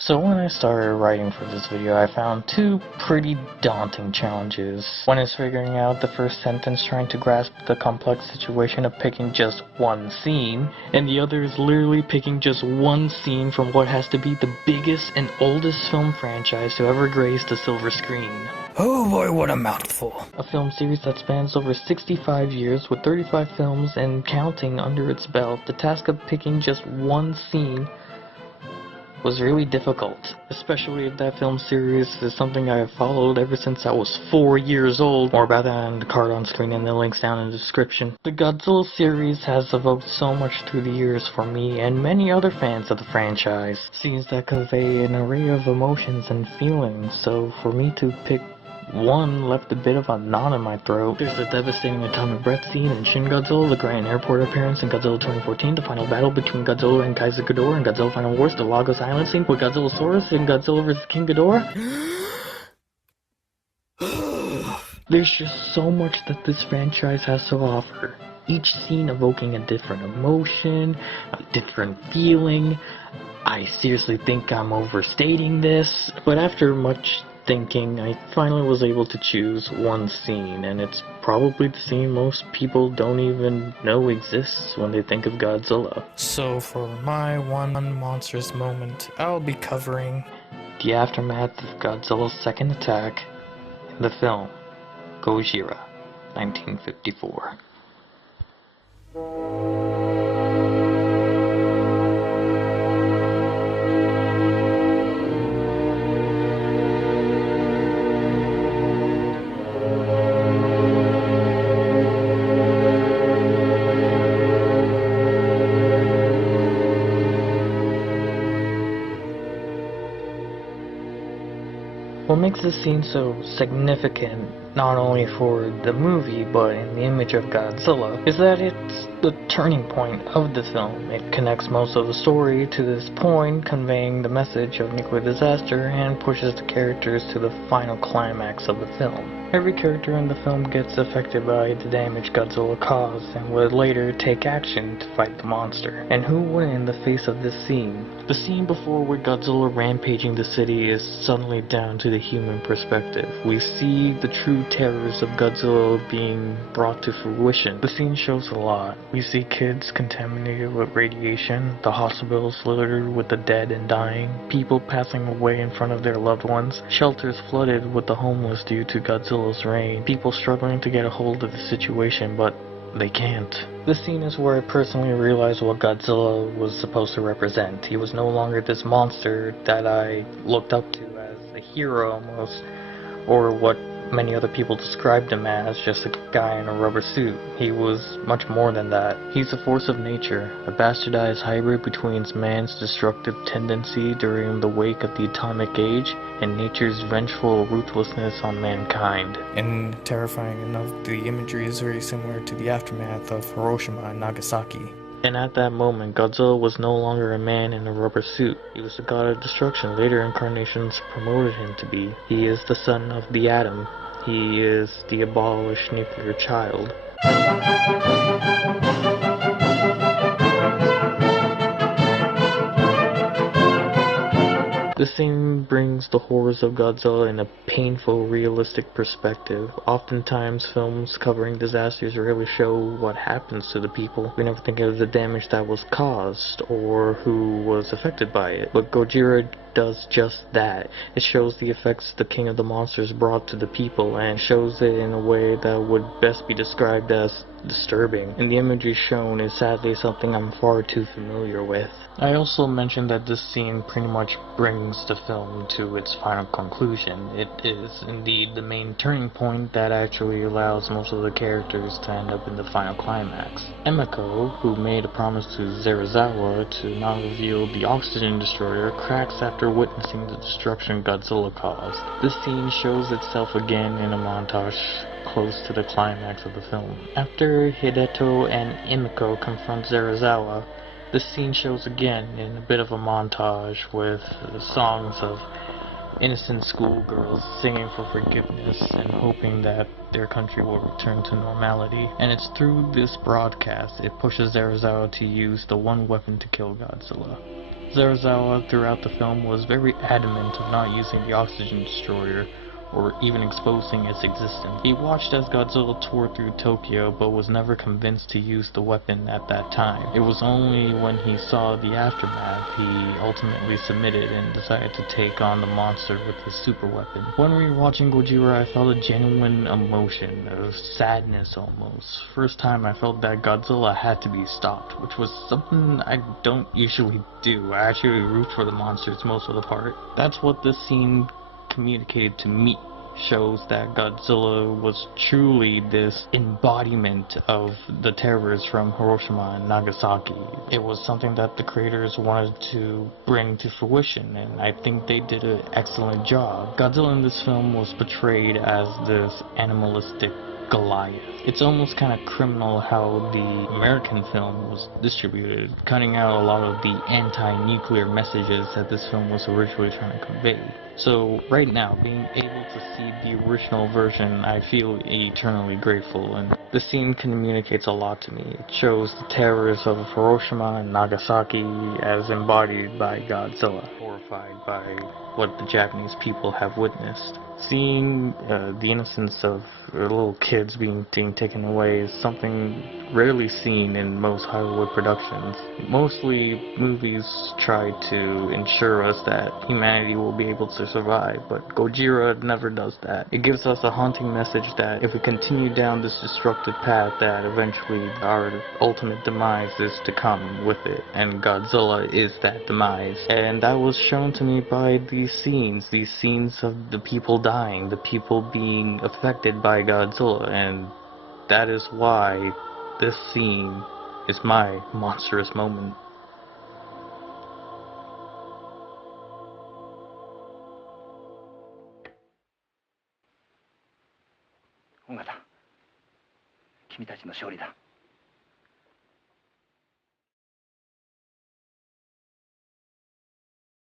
So when I started writing for this video, I found two pretty daunting challenges. One is figuring out the first sentence trying to grasp the complex situation of picking just one scene, and the other is literally picking just one scene from what has to be the biggest and oldest film franchise to ever grace the silver screen. Oh boy, what a mouthful. A film series that spans over 65 years with 35 films and counting under its belt, the task of picking just one scene was really difficult, especially if that film series is something I have followed ever since I was 4 years old. More about that on the card on screen and the links down in the description. The Godzilla series has evoked so much through the years for me and many other fans of the franchise. Scenes that convey an array of emotions and feelings, so for me to pick one left a bit of a knot in my throat. There's the devastating atomic breath scene in Shin Godzilla, the grand airport appearance in Godzilla 2014, the final battle between Godzilla and Kaiser Ghidorah in Godzilla Final Wars, the Lagos Island scene with Godzillasaurus and Godzilla vs. King Ghidorah. There's just so much that this franchise has to offer. Each scene evoking a different emotion, a different feeling. I seriously think I'm overstating this, but after much thinking, I finally was able to choose one scene, and it's probably the scene most people don't even know exists when they think of Godzilla. So for my one monstrous moment, I'll be covering the aftermath of Godzilla's second attack in the film Godzilla, 1954. What makes this scene so significant, not only for the movie, but in the image of Godzilla, is that it's the turning point of the film. It connects most of the story to this point, conveying the message of nuclear disaster, and pushes the characters to the final climax of the film. Every character in the film gets affected by the damage Godzilla caused, and would later take action to fight the monster. And who wouldn't in the face of this scene? The scene before where Godzilla rampaging the city is suddenly down to the human perspective. We see the true terrors of Godzilla being brought to fruition. The scene shows a lot. We see kids contaminated with radiation, the hospitals littered with the dead and dying, people passing away in front of their loved ones, shelters flooded with the homeless due to Godzilla's reign, people struggling to get a hold of the situation, but they can't. This scene is where I personally realized what Godzilla was supposed to represent. He was no longer this monster that I looked up to as a hero almost, or what many other people described him as, just a guy in a rubber suit. He was much more than that. He's a force of nature, a bastardized hybrid between man's destructive tendency during the wake of the atomic age and nature's vengeful ruthlessness on mankind. And terrifying enough, the imagery is very similar to the aftermath of Hiroshima and Nagasaki. And at that moment, Godzilla was no longer a man in a rubber suit. He was the god of destruction later incarnations promoted him to be. He is the son of the atom. He is the abolished nuclear child. This scene brings the horrors of Godzilla in a painful, realistic perspective. Oftentimes, films covering disasters rarely show what happens to the people. We never think of the damage that was caused, or who was affected by it. But Gojira does just that. It shows the effects the King of the Monsters brought to the people, and shows it in a way that would best be described as disturbing. And the imagery shown is sadly something I'm far too familiar with. I also mentioned that this scene pretty much brings the film to its final conclusion. It is indeed the main turning point that actually allows most of the characters to end up in the final climax. Emiko, who made a promise to Serizawa to not reveal the oxygen destroyer, cracks after witnessing the destruction Godzilla caused. This scene shows itself again in a montage close to the climax of the film. After Hideto and Emiko confront Serizawa, this scene shows again in a bit of a montage with the songs of innocent schoolgirls singing for forgiveness and hoping that their country will return to normality. And it's through this broadcast it pushes Serizawa to use the one weapon to kill Godzilla. Zarazawa throughout the film was very adamant of not using the oxygen destroyer or even exposing its existence. He watched as Godzilla tore through Tokyo but was never convinced to use the weapon at that time. It was only when he saw the aftermath he ultimately submitted and decided to take on the monster with his super weapon. When rewatching Gojira, I felt a genuine emotion, of sadness almost. First time I felt that Godzilla had to be stopped, which was something I don't usually do. I actually root for the monsters most of the part. That's what this scene communicated to me. Shows that Godzilla was truly this embodiment of the terrors from Hiroshima and Nagasaki. It was something that the creators wanted to bring to fruition, and I think they did an excellent job. Godzilla in this film was portrayed as this animalistic Goliath. It's almost kind of criminal how the American film was distributed, cutting out a lot of the anti-nuclear messages that this film was originally trying to convey. So right now, being able to see the original version, I feel eternally grateful, and the scene communicates a lot to me. It shows the terrors of Hiroshima and Nagasaki as embodied by Godzilla, horrified by what the Japanese people have witnessed. Seeing the innocence of little kids being taken away is something rarely seen in most Hollywood productions. Mostly movies try to ensure us that humanity will be able to survive, but Gojira never does that. It gives us a haunting message that if we continue down this destructive path, that eventually our ultimate demise is to come with it, and Godzilla is that demise. And that was shown to me by these scenes of the people dying, the people being affected by Godzilla, and that is why this scene is my monstrous moment. 尾形、君たちの勝利だ。